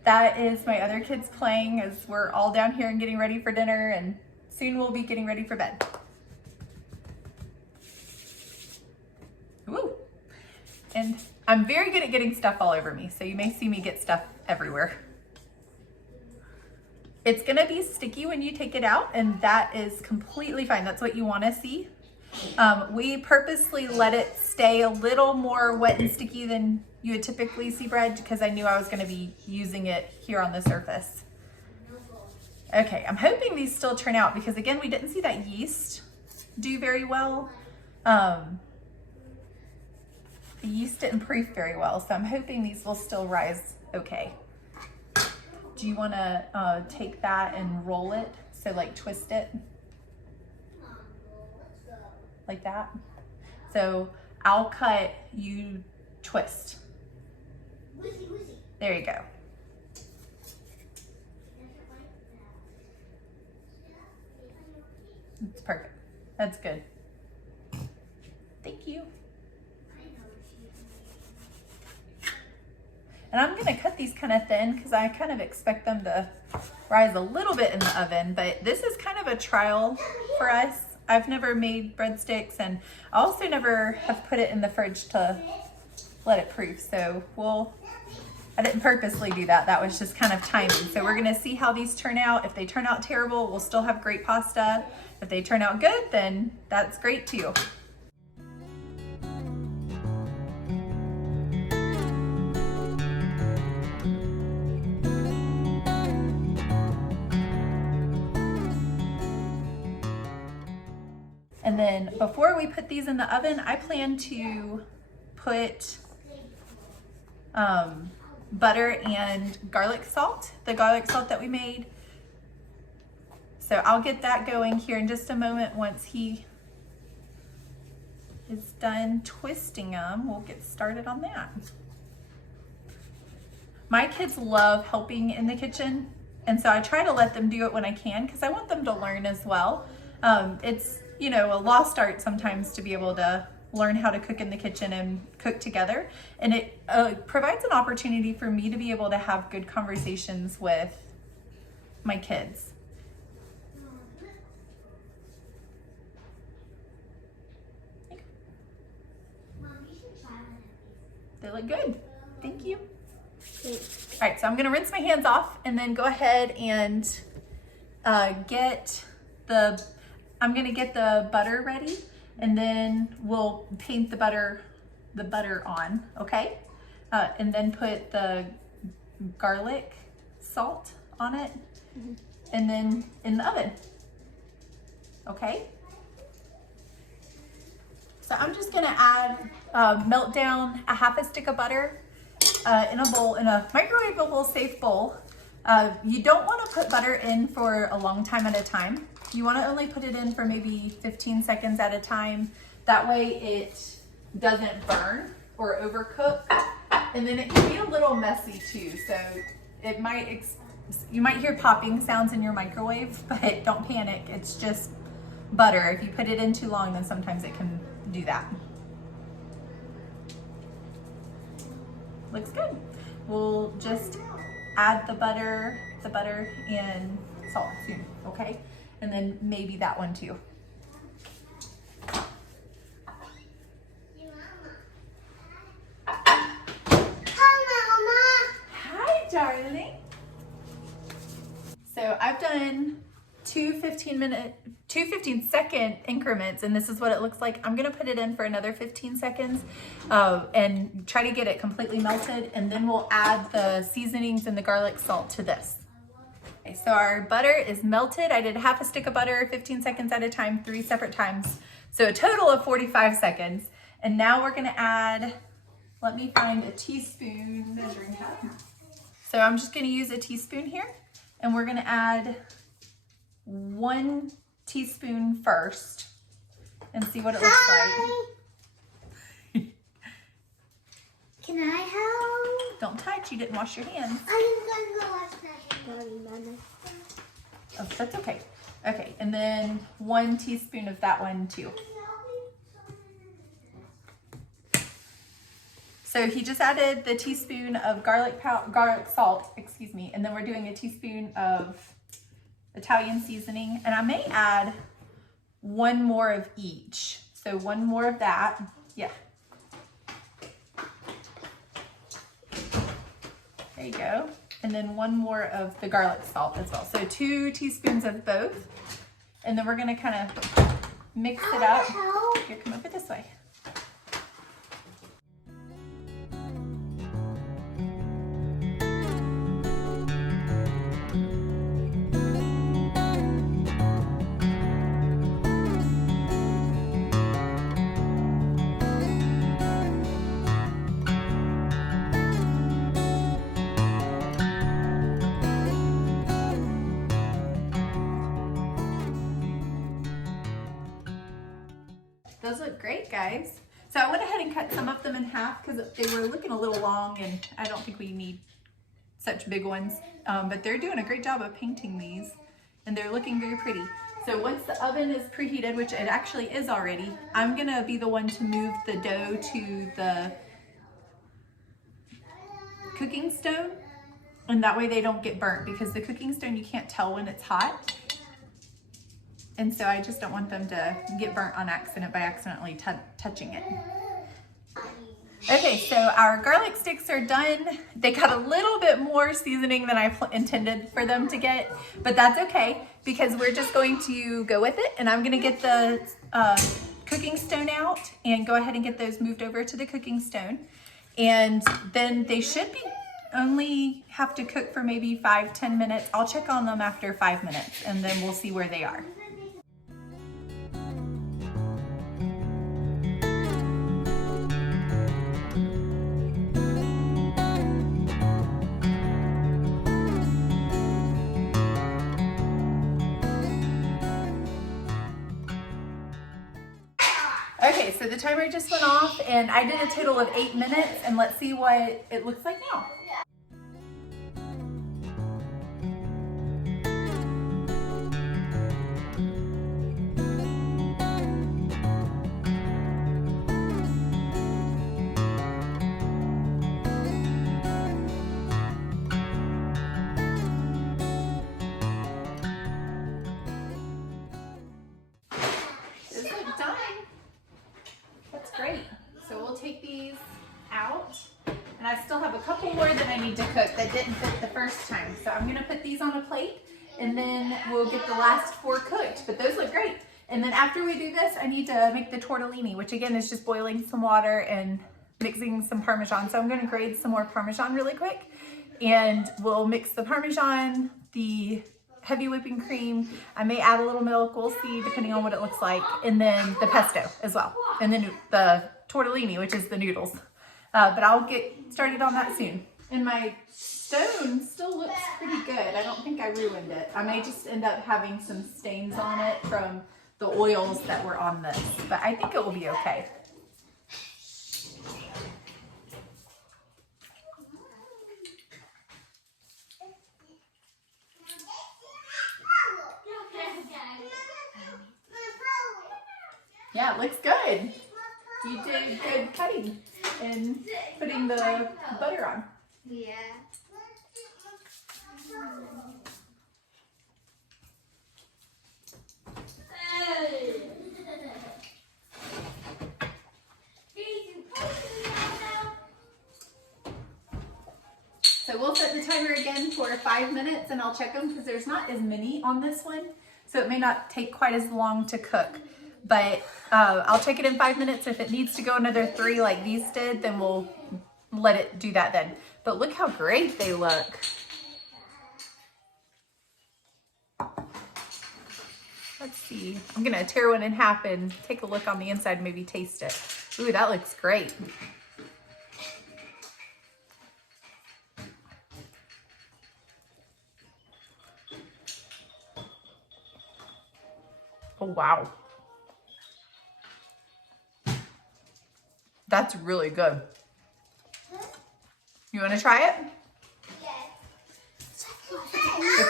that is my other kids playing as we're all down here and getting ready for dinner, and soon we'll be getting ready for bed. Woo! And I'm very good at getting stuff all over me, so you may see me get stuff everywhere. It's gonna be sticky when you take it out, and that is completely fine. That's what you wanna see. We purposely let it stay a little more wet and sticky than you would typically see bread because I knew I was going to be using it here on the surface. Okay, I'm hoping these still turn out because again, we didn't see that yeast do very well. The yeast didn't proof very well, so I'm hoping these will still rise okay. Do you want to take that and roll it? So like twist it? Like that. So I'll cut, you twist. There you go. That's perfect. That's good. Thank you. And I'm gonna cut these kind of thin because I kind of expect them to rise a little bit in the oven, but this is kind of a trial for us. I've never made breadsticks and I also never have put it in the fridge to let it proof. So I didn't purposely do that. That was just kind of timing. So we're gonna see how these turn out. If they turn out terrible, we'll still have great pasta. If they turn out good, then that's great too. And then before we put these in the oven, I plan to put butter and garlic salt, the garlic salt that we made. So I'll get that going here in just a moment. Once he is done twisting them, we'll get started on that. My kids love helping in the kitchen, and so I try to let them do it when I can because I want them to learn as well. It's, you know, a lost art sometimes to be able to learn how to cook in the kitchen and cook together. And it provides an opportunity for me to be able to have good conversations with my kids. They look good. Thank you. All right, so I'm gonna rinse my hands off and then go ahead and I'm gonna get the butter ready, and then we'll paint the butter on, okay? And then put the garlic salt on it, and then in the oven, okay? So I'm just gonna add, melt down a half a stick of butter in a bowl, in a microwavable safe bowl. You don't wanna put butter in for a long time at a time. You want to only put it in for maybe 15 seconds at a time. That way it doesn't burn or overcook. And then it can be a little messy too. So it might, you might hear popping sounds in your microwave, but don't panic. It's just butter. If you put it in too long, then sometimes it can do that. Looks good. We'll just add the butter and salt soon, okay? And then maybe that one too. Hi, darling. So I've done two 15-second increments, and this is what it looks like. I'm gonna put it in for another 15 seconds and try to get it completely melted, and then we'll add the seasonings and the garlic salt to this. Okay, so our butter is melted. I did half a stick of butter, 15 seconds at a time, 3 separate times. So a total of 45 seconds. And now we're gonna add, let me find a teaspoon measuring cup. So I'm just gonna use a teaspoon here, and we're gonna add 1 teaspoon first and see what it looks like. Can I help? Don't touch, you didn't wash your hands. I'm gonna go wash my hands. Oh, that's okay. Okay, and then 1 teaspoon of that one too. So he just added the teaspoon of garlic salt, excuse me, and then we're doing a teaspoon of Italian seasoning, and I may add 1 more of each. So 1 more of that, yeah. There you go. And then 1 more of the garlic salt as well. So 2 teaspoons of both. And then we're gonna kind of mix it up. Here, come over this way. Those look great, guys. So I went ahead and cut some of them in half because they were looking a little long, and I don't think we need such big ones. But they're doing a great job of painting these, and they're looking very pretty. So once the oven is preheated, which it actually is already, I'm gonna be the one to move the dough to the cooking stone, and that way they don't get burnt, because the cooking stone, you can't tell when it's hot. And so I just don't want them to get burnt on accident by accidentally touching it. Okay, so our garlic sticks are done. They got a little bit more seasoning than I intended for them to get, but that's okay because we're just going to go with it, and I'm gonna get the cooking stone out and go ahead and get those moved over to the cooking stone. And then they should be only have to cook for maybe 5-10 minutes. I'll check on them after 5 minutes, and then we'll see where they are. Okay, so the timer just went off, and I did a total of 8 minutes, and let's see what it looks like now. Great. So we'll take these out, and I still have a couple more that I need to cook that didn't fit the first time. So I'm gonna put these on a plate, and then we'll get the last 4 cooked, but those look great. And then after we do this, I need to make the tortellini, which again is just boiling some water and mixing some Parmesan. So I'm gonna grate some more Parmesan really quick, and we'll mix the Parmesan, the heavy whipping cream. I may add a little milk, we'll see, depending on what it looks like. And then the pesto as well. And then the tortellini, which is the noodles. But I'll get started on that soon. And my stone still looks pretty good. I don't think I ruined it. I may just end up having some stains on it from the oils that were on this, but I think it will be okay. that looks good. You did good cutting and putting the butter on. Yeah. So we'll set the timer again for 5 minutes and I'll check them because there's not as many on this one. So it may not take quite as long to cook, but I'll check it in 5 minutes. If it needs to go another 3 like these did, then we'll let it do that then. But look how great they look. Let's see, I'm gonna tear one in half and take a look on the inside, maybe taste it. Ooh, that looks great. Oh, wow. That's really good. You want to try it? Yes. It's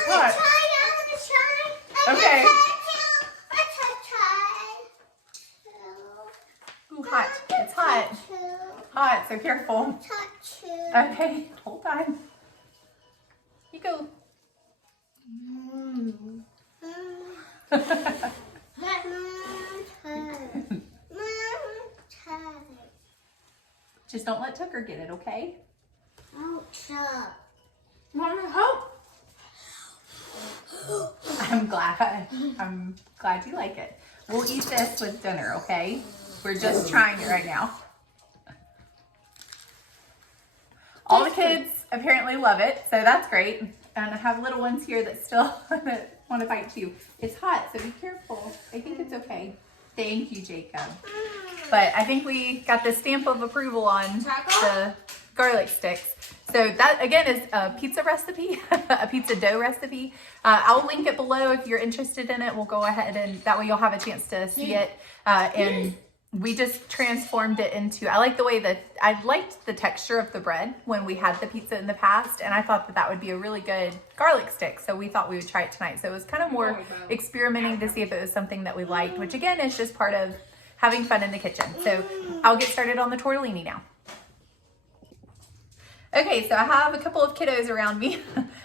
hot. I want to try. Okay. Ooh, hot. It's hot. Hot, so careful. Okay, hold on. You go. Just don't let Tucker get it, okay? Mama, help! I'm glad you like it. We'll eat this with dinner, okay? We're just trying it right now. All the kids apparently love it, so that's great. And I have little ones here that still want to bite too. It's hot, so be careful. I think it's okay. Thank you, Jacob. But I think we got the stamp of approval on the garlic sticks. So that, again, is a pizza recipe, a pizza dough recipe. I'll link it below if you're interested in it. We'll go ahead and that way you'll have a chance to see it. And we just transformed it into, I like the way that, I liked the texture of the bread when we had the pizza in the past. And I thought that that would be a really good garlic stick. So we thought we would try it tonight. So it was kind of more experimenting to see if it was something that we liked, which again is just part of having fun in the kitchen. So I'll get started on the tortellini now. Okay, so I have a couple of kiddos around me,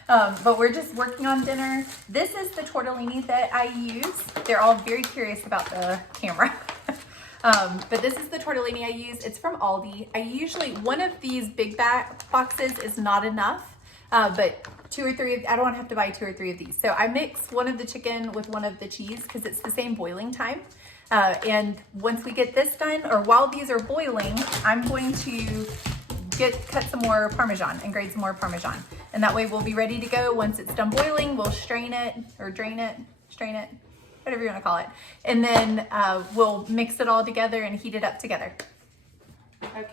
but we're just working on dinner. This is the tortellini that I use. They're all very curious about the camera. But this is the tortellini I use. It's from Aldi. I usually, one of these big boxes is not enough, but 2 or 3, I don't want to have to buy 2 or 3 of these. So I mix one of the chicken with one of the cheese because it's the same boiling time. And once we get this done, or while these are boiling, I'm going to cut some more Parmesan and grate some more Parmesan. And that way we'll be ready to go. Once it's done boiling, we'll strain it or drain it, strain it, whatever you want to call it. And then we'll mix it all together and heat it up together. Okay.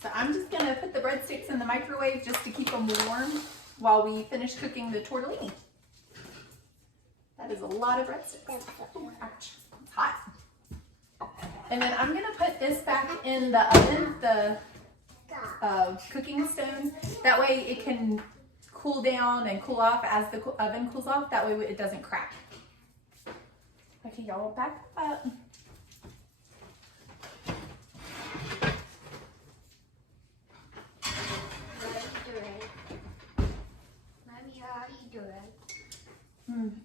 So I'm just gonna put the breadsticks in the microwave just to keep them warm while we finish cooking the tortellini. That is a lot of breadsticks. Ooh, ouch, it's hot. And then I'm gonna put this back in the oven, the cooking stone. That way it can cool down and cool off as the oven cools off. That way it doesn't crack. Okay, y'all back up. Mommy, how are you doing? I'm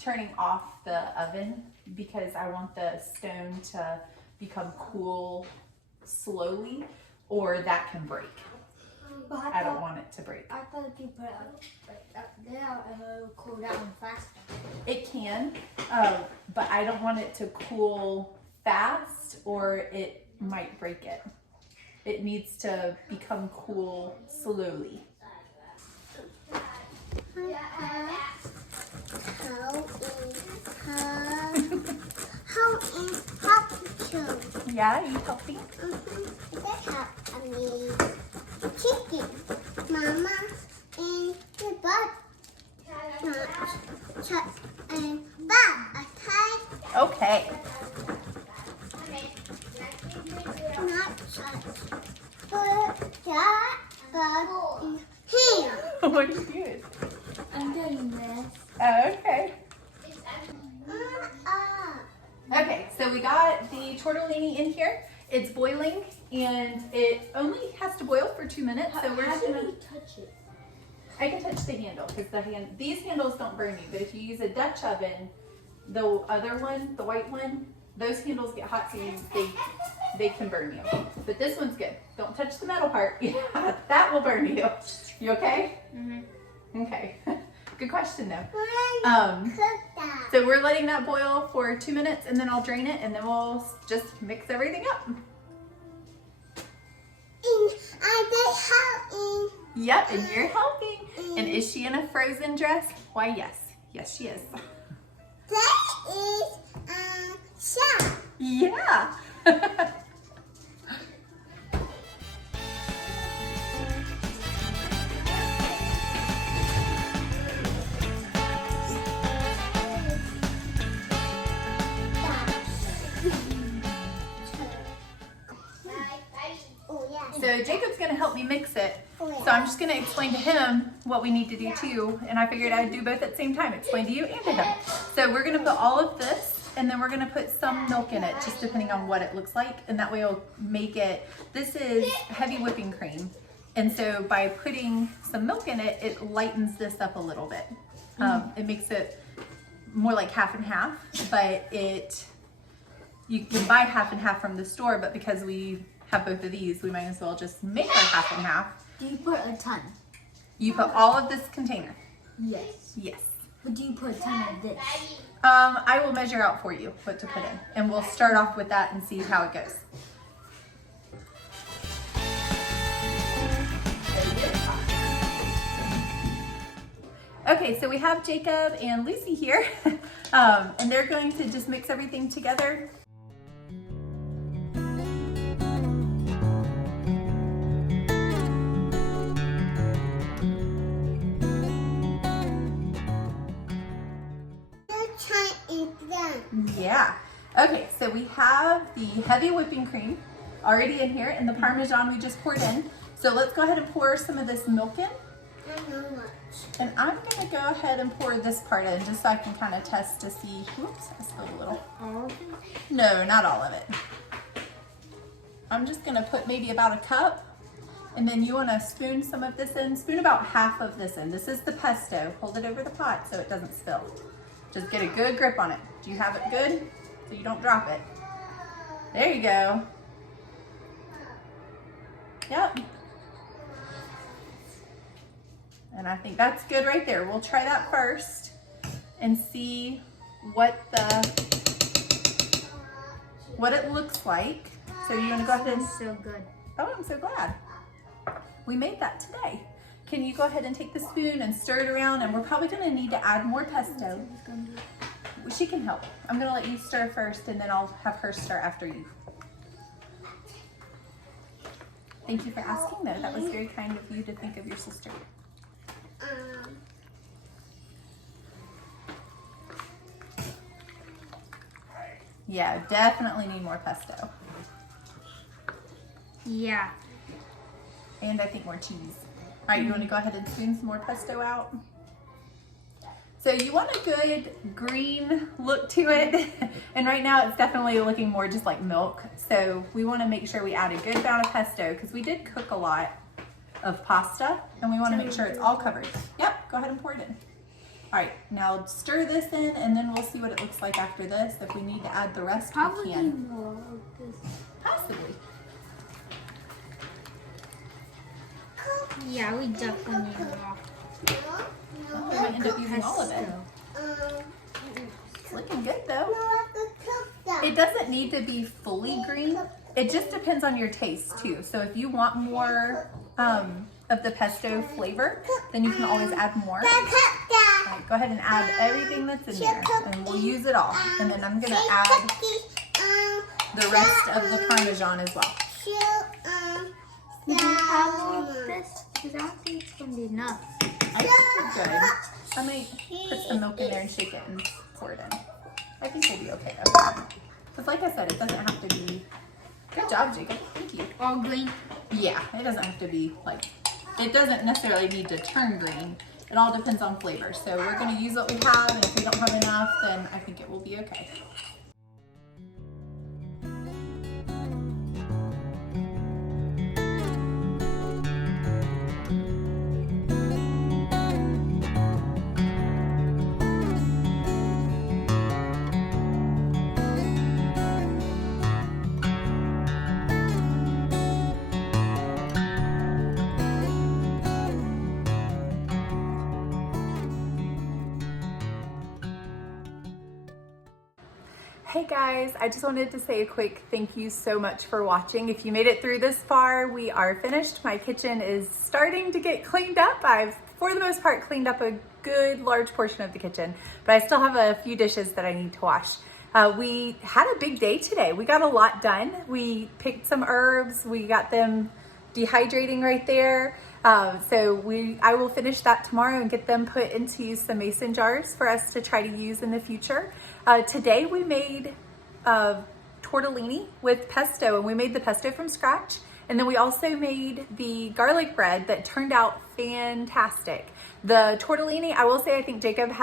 turning off the oven because I want the stone to become cool slowly, or that can break. I don't want it to break. I thought if you put it up there, it would cool down faster. It can, but I don't want it to cool fast or it might break it. It needs to become cool slowly. Yeah, are you helping? Chicken, Mama, and the butt. And butt, Okay. not put that butt in here. What are you doing? I'm doing this. Okay. Uh-uh. Okay, so tortellini in here. It's boiling and it only has to boil for 2 minutes. So we're just gonna touch it? I can touch the handle because these handles don't burn you, but if you use a Dutch oven, the other one, the white one, those handles get hot, so they can burn you. But this one's good. Don't touch the metal part. Yeah, that will burn you. You okay? Mm-hmm. Okay. Good question though. So we're letting that boil for 2 minutes, and then I'll drain it, and then we'll just mix everything up. Yep, and you're helping. And is she in a frozen dress? Why, yes. Yes, she is. That is shop. Yeah. So Jacob's gonna help me mix it. So I'm just gonna explain to him what we need to do too. And I figured I'd do both at the same time, explain to you and to him. So we're gonna put all of this, and then we're gonna put some milk in it, just depending on what it looks like. And that way it'll make it, this is heavy whipping cream. And so by putting some milk in it, it lightens this up a little bit. It makes it more like half and half, but you can buy half and half from the store, but because we have both of these, we might as well just make our half and half. Do you put a ton? You put all of this container. Yes. Yes. But do you put a ton of this? I will measure out for you what to put in, and we'll start off with that and see how it goes. Okay, so we have Jacob and Lucy here, and they're going to just mix everything together. Yeah. Okay, so we have the heavy whipping cream already in here, and the Parmesan we just poured in. So let's go ahead and pour some of this milk in. And I'm gonna go ahead and pour this part in just so I can kind of test to see. Whoops, I spilled a little. All of it? No, not all of it. I'm just gonna put maybe about a cup, and then you wanna spoon some of this in. Spoon about half of this in. This is the pesto. Hold it over the pot so it doesn't spill. Just get a good grip on it. Do you have it good? So you don't drop it. There you go. Yep. And I think that's good right there. We'll try that first and see what it looks like. So you're gonna go ahead and, So good. oh, I'm so glad. We made that today. Can you go ahead and take the spoon and stir it around? And we're probably gonna need to add more pesto. She can help. I'm gonna let you stir first, and then I'll have her stir after you. Thank you for asking though. That was very kind of you to think of your sister. Yeah, definitely need more pesto. Yeah. And I think more cheese. All right, you want to go ahead and spoon some more pesto out? So you want a good green look to it. And right now it's definitely looking more just like milk. So we want to make sure we add a good amount of pesto because we did cook a lot of pasta and we want to make sure it's all covered. Yep, go ahead and pour it in. All right, now stir this in and then we'll see what it looks like after this. If we need to add the rest, we can. More of this. Possibly. Yeah, we definitely need more. Well, we might end up using all of it. It's looking good though. It doesn't need to be fully green. It just depends on your taste too. So if you want more of the pesto flavor, then you can always add more. Right, go ahead and add everything that's in there and we'll use it all. And then I'm gonna add the rest of the Parmesan as well. Would you have all of this? Because I don't think it's going to be enough. I think we're good. I might put some milk in there and shake it and pour it in. I think we'll be okay though. Because like I said, it doesn't have to be. Good job, Jacob. Thank you. All green? Yeah, it doesn't have to be like, it doesn't necessarily need to turn green. It all depends on flavor. So we're going to use what we have, and if we don't have enough, then I think it will be okay. Hey guys, I just wanted to say a quick thank you so much for watching. If you made it through this far, we are finished. My kitchen is starting to get cleaned up. I've, for the most part, cleaned up a good large portion of the kitchen, but I still have a few dishes that I need to wash. We had a big day today. We got a lot done. We picked some herbs. We got them dehydrating right there. I will finish that tomorrow and get them put into some mason jars for us to try to use in the future. Today we made tortellini with pesto, and we made the pesto from scratch. And then we also made the garlic bread that turned out fantastic. The tortellini, I will say, I think Jacob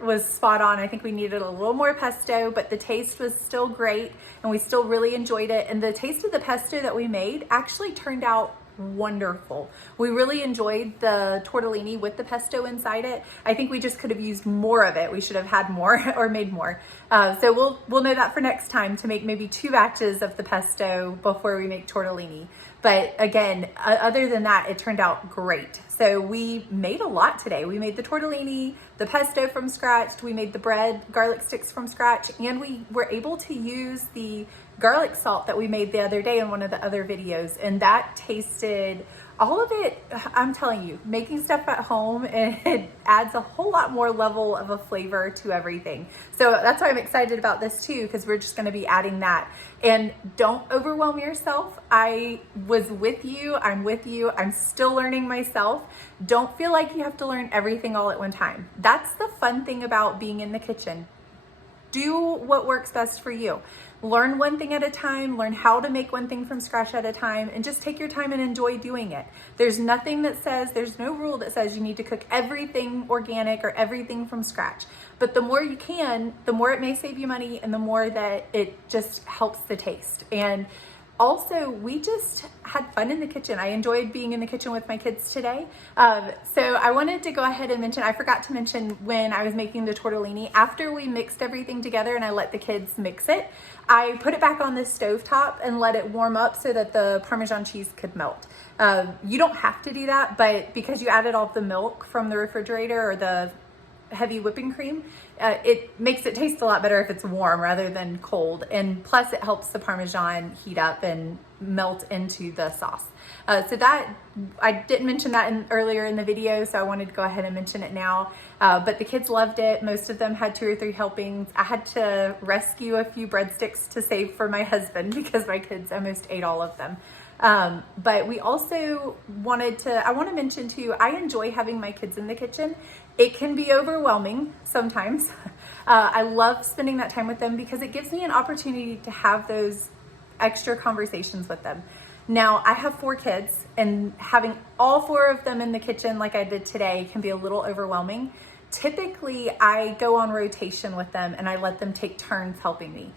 was spot on. I think we needed a little more pesto, but the taste was still great and we still really enjoyed it. And the taste of the pesto that we made actually turned out wonderful. We really enjoyed the tortellini with the pesto inside it. I think we just could have used more of it. We should have had more or made more. So we'll know that for next time, to make maybe 2 batches of the pesto before we make tortellini. But again, other than that, it turned out great. So we made a lot today. We made the tortellini, the pesto from scratch, we made the bread, garlic sticks from scratch, and we were able to use the garlic salt that we made the other day in one of the other videos, and that tasted, all of it, I'm telling you, making stuff at home, it adds a whole lot more level of a flavor to everything. So that's why I'm excited about this too, because we're just gonna be adding that. And don't overwhelm yourself. I was with you, I'm with you, I'm still learning myself. Don't feel like you have to learn everything all at one time. That's the fun thing about being in the kitchen. Do what works best for you. Learn one thing at a time, learn how to make one thing from scratch at a time, and just take your time and enjoy doing it. There's nothing that says, there's no rule that says you need to cook everything organic or everything from scratch. But the more you can, the more it may save you money and the more that it just helps the taste. And also, we just had fun in the kitchen. I enjoyed being in the kitchen with my kids today. So I wanted to go ahead and mention, I forgot to mention when I was making the tortellini, after we mixed everything together and I let the kids mix it, I put it back on the stovetop and let it warm up so that the Parmesan cheese could melt. You don't have to do that, but because you added all the milk from the refrigerator or the heavy whipping cream, it makes it taste a lot better if it's warm rather than cold, and plus it helps the Parmesan heat up and melt into the sauce. So that, I didn't mention that earlier in the video, so I wanted to go ahead and mention it now. But the kids loved it. Most of them had 2 or 3 helpings. I had to rescue a few breadsticks to save for my husband because my kids almost ate all of them. But we also I want to mention too, I enjoy having my kids in the kitchen. It can be overwhelming sometimes. I love spending that time with them because it gives me an opportunity to have those extra conversations with them. Now, I have 4 kids, and having all 4 of them in the kitchen like I did today can be a little overwhelming. Typically, I go on rotation with them and I let them take turns helping me.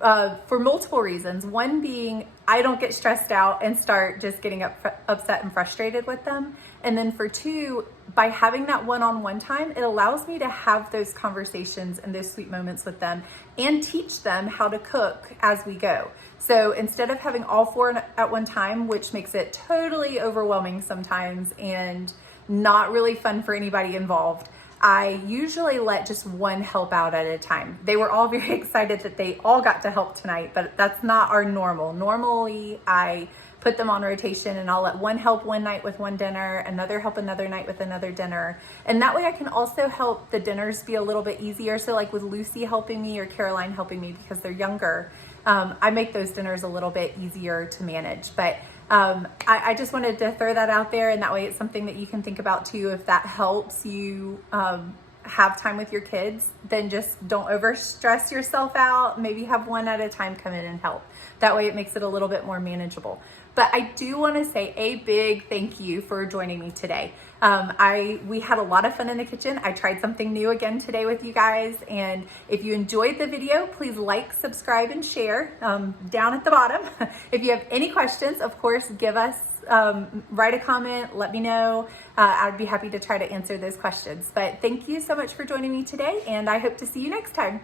For multiple reasons. One being, I don't get stressed out and start just getting upset and frustrated with them. And then for 2, by having that one-on-one time, it allows me to have those conversations and those sweet moments with them and teach them how to cook as we go. So instead of having all 4 at one time, which makes it totally overwhelming sometimes and not really fun for anybody involved, I usually let just one help out at a time. They were all very excited that they all got to help tonight, but that's not our normal. Normally, I put them on rotation and I'll let one help one night with one dinner, another help another night with another dinner. And that way I can also help the dinners be a little bit easier. So like with Lucy helping me or Caroline helping me because they're younger, I make those dinners a little bit easier to manage. But I just wanted to throw that out there, and that way it's something that you can think about too. If that helps you have time with your kids, then just don't overstress yourself out. Maybe have one at a time come in and help. That way it makes it a little bit more manageable. But I do want to say a big thank you for joining me today. We had a lot of fun in the kitchen. I tried something new again today with you guys. And if you enjoyed the video, please like, subscribe, and share down at the bottom. If you have any questions, of course, give us, write a comment, let me know. I'd be happy to try to answer those questions. But thank you so much for joining me today, and I hope to see you next time.